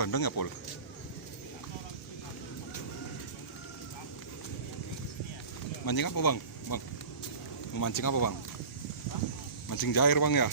bandeng ya, Pul? Mancing apa, Bang? Bang, mau mancing apa, Bang? Mancing jair, Bang, ya?